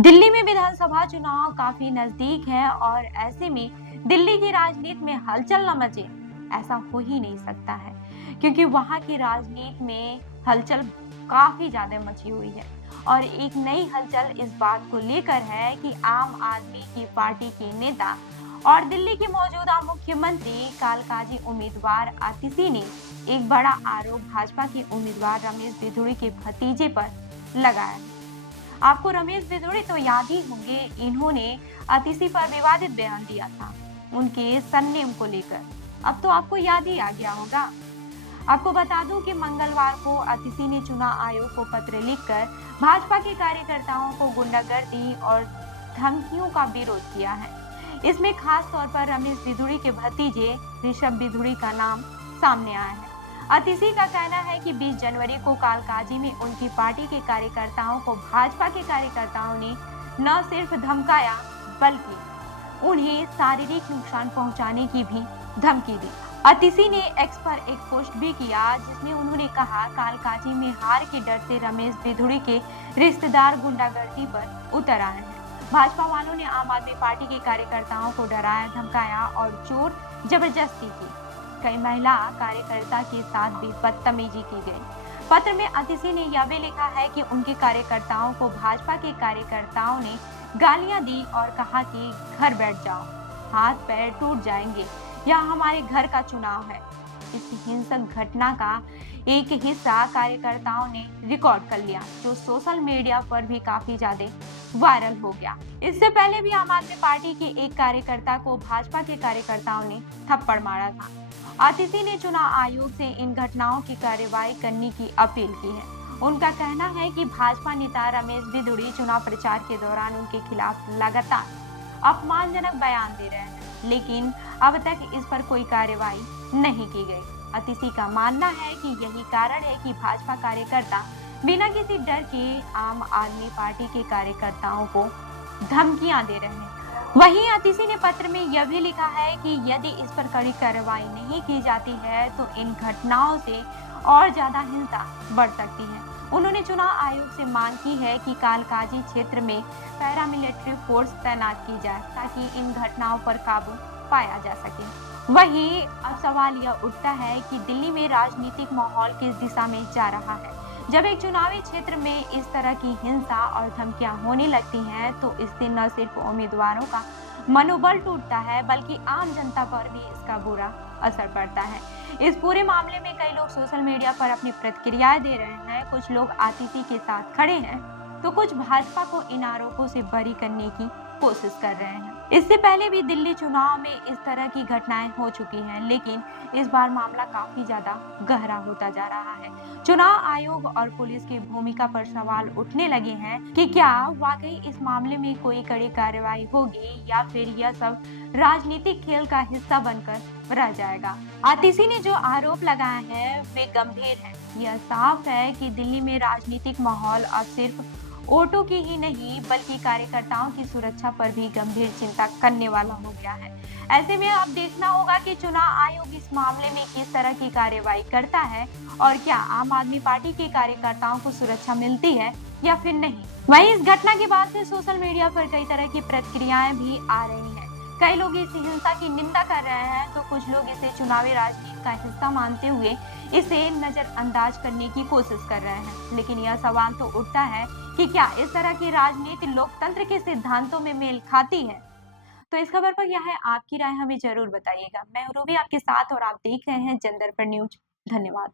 दिल्ली में विधानसभा चुनाव काफी नजदीक है और ऐसे में दिल्ली की राजनीति में हलचल न मचे, ऐसा हो ही नहीं सकता है। क्योंकि वहां की राजनीति में हलचल काफी ज्यादा मची हुई है और एक नई हलचल इस बात को लेकर है कि आम आदमी की पार्टी के नेता और दिल्ली के मौजूदा मुख्यमंत्री कालकाजी उम्मीदवार आतिशी ने एक बड़ा आरोप भाजपा के उम्मीदवार रमेश बिधूड़ी के भतीजे पर लगाया है। आपको रमेश बिधूड़ी तो याद ही होंगे, इन्होंने अतिशी पर विवादित बयान दिया था उनके सरनेम को लेकर। अब तो आपको याद ही आ गया होगा। आपको बता दूं कि मंगलवार को अतिशी ने चुनाव आयोग को पत्र लिखकर भाजपा के कार्यकर्ताओं को गुंडागर्दी और धमकियों का विरोध किया है। इसमें खास तौर पर रमेश बिधूड़ी के भतीजे ऋषभ बिधूड़ी का नाम सामने आया है। अतिशी का कहना है कि 20 जनवरी को कालकाजी में उनकी पार्टी के कार्यकर्ताओं को भाजपा के कार्यकर्ताओं ने न सिर्फ धमकाया बल्कि उन्हें शारीरिक नुकसान पहुंचाने की भी धमकी दी। अतिशी ने एक्स पर एक पोस्ट भी किया जिसमें उन्होंने कहा, कालकाजी में हार के डर से रमेश बिधूड़ी के रिश्तेदार गुंडागर्दी पर उतर आए हैं। भाजपा वालों ने आम आदमी पार्टी के कार्यकर्ताओं को डराया, धमकाया और जोर जबरदस्ती की। कई महिला कार्यकर्ता के साथ भी बदतमीजी की गई। पत्र में अतिशी ने यह भी लिखा है कि उनके कार्यकर्ताओं को भाजपा के कार्यकर्ताओं ने गालियां दी और कहा कि घर बैठ जाओ, हाथ पैर टूट जाएंगे, यह हमारे घर का चुनाव है। इस हिंसक घटना का एक हिस्सा कार्यकर्ताओं ने रिकॉर्ड कर लिया, जो सोशल मीडिया पर भी काफी ज्यादा वायरल हो गया। इससे पहले भी आम आदमी पार्टी के एक कार्यकर्ता को भाजपा के कार्यकर्ताओं ने थप्पड़ मारा था। आतिशी ने चुनाव आयोग से इन घटनाओं की कार्रवाई करने की अपील की है। उनका कहना है कि भाजपा नेता रमेश बिधूड़ी चुनाव प्रचार के दौरान उनके खिलाफ लगातार अपमानजनक बयान दे रहे हैं, लेकिन अब तक इस पर कोई कार्रवाई नहीं की गई। अतिशी का मानना है कि यही कारण है कि भाजपा कार्यकर्ता बिना किसी डर के आम आदमी पार्टी के कार्यकर्ताओं को धमकियां दे रहे हैं। वहीं अतिशी ने पत्र में यह भी लिखा है कि यदि इस पर कड़ी कार्रवाई नहीं की जाती है तो इन घटनाओं से और ज्यादा हिंसा बढ़ सकती है। उन्होंने चुनाव आयोग से मांग की है कि कालकाजी क्षेत्र में पैरामिलिट्री फोर्स तैनात की जाए ताकि इन घटनाओं पर काबू पाया जा सके। वहीं अब सवाल यह उठता है कि दिल्ली में राजनीतिक माहौल किस दिशा में जा रहा है। जब एक चुनावी क्षेत्र में इस तरह की हिंसा और धमकियां होने लगती हैं तो इससे न सिर्फ उम्मीदवारों का मनोबल टूटता है बल्कि आम जनता पर भी इसका बुरा असर पड़ता है। इस पूरे मामले में कई लोग सोशल मीडिया पर अपनी प्रतिक्रियाएं दे रहे हैं। कुछ लोग आतिशी के साथ खड़े हैं तो कुछ भाजपा को इन आरोपों से बरी करने की कोशिश कर रहे हैं। इससे पहले भी दिल्ली चुनाव में इस तरह की घटनाएं हो चुकी हैं, लेकिन इस बार मामला काफी ज्यादा गहरा होता जा रहा है। चुनाव आयोग और पुलिस की भूमिका पर सवाल उठने लगे हैं कि क्या वाकई इस मामले में कोई कड़ी कार्रवाई होगी या फिर यह सब राजनीतिक खेल का हिस्सा बनकर रह जाएगा। आतिशी ने जो आरोप लगाए हैं वे गंभीर हैं। यह साफ है कि दिल्ली में राजनीतिक माहौल अब सिर्फ वोटों की ही नहीं बल्कि कार्यकर्ताओं की सुरक्षा पर भी गंभीर चिंता करने वाला हो गया है। ऐसे में अब देखना होगा कि चुनाव आयोग इस मामले में किस तरह की कार्रवाई करता है और क्या आम आदमी पार्टी के कार्यकर्ताओं को सुरक्षा मिलती है या फिर नहीं। वहीं इस घटना के बाद से सोशल मीडिया पर कई तरह की प्रतिक्रियाएं भी आ रही हैं। कई लोग इस हिंसा की निंदा कर रहे हैं तो कुछ लोग इसे चुनावी राजनीति का हिस्सा मानते हुए इसे नजरअंदाज करने की कोशिश कर रहे हैं। लेकिन यह सवाल तो उठता है कि क्या इस तरह की राजनीति लोकतंत्र के सिद्धांतों में मेल खाती है। तो इस खबर पर क्या है आपकी राय, हमें जरूर बताइएगा। मैं रूबी आपके साथ और आप देख रहे हैं जनदर्पण न्यूज। धन्यवाद।